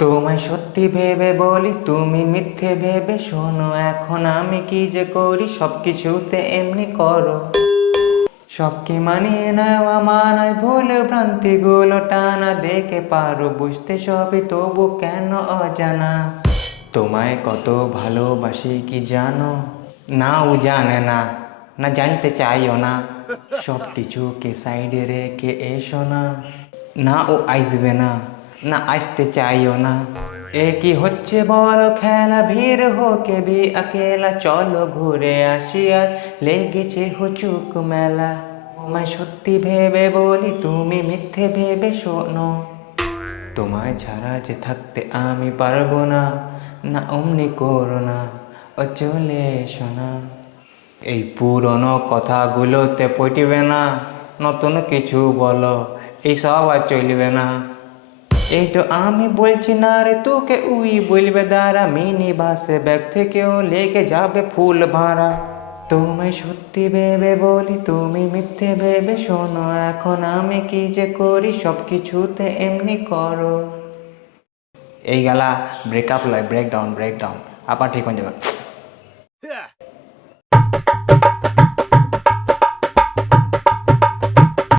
তোমায় সত্যি ভেবে বলি, তুমি মিথ্যে ভেবে শোনো। এখন আমি কি যে করি, সবকিছুতে এমনি করো। সব কি মানিয়ে নেওয়া মানায়, ভুল ভ্রান্তি গুলো টানা। দেখে পারো বুঝতে সবই, তবু কেন অজানা। তোমায় কত ভালোবাসি কি জানো? না, ও জানে না, না জানতে চাইও না। সব কিছুকে সাইডে রেখে এসো না। না, ও আসবে না, না আসতে চাইও না। এ কি হচ্ছে বলো খেলা, ভিড় হোকে ভি अकेला। চলো ঘুরে আসি, আজ লেগেছে হুচুক মেলা। তোমায় সত্যি ভেবে বলি, তুমি মিথ্যে ভেবে শোনো। তোমায় ছাড়া যে থাকতে আমি পারবো না। না অমনি করো না, ও চলে এসো না। এই পুরনো কথাগুলোতে পটিবে না, নতুন কিছু বলো, এই সব আর চলবে না। এই তো আমি বলছি না রে তোকে, উই বলবে দাঁড়া। মিনি বাসে ব্যাগ থেকেও লেগে যাবে ফুল ভাড়া। তোমায় সত্যি ভেবে বলি, তুমি মিথ্যে ভেবে শোনো। এখন আমি কি যে করি, সব কিছুতে এমনি করো। এই গেলা ব্রেকআপ লয়, ব্রেকডাউন ব্রেকডাউন। আবার ঠিক হয়ে যাবে।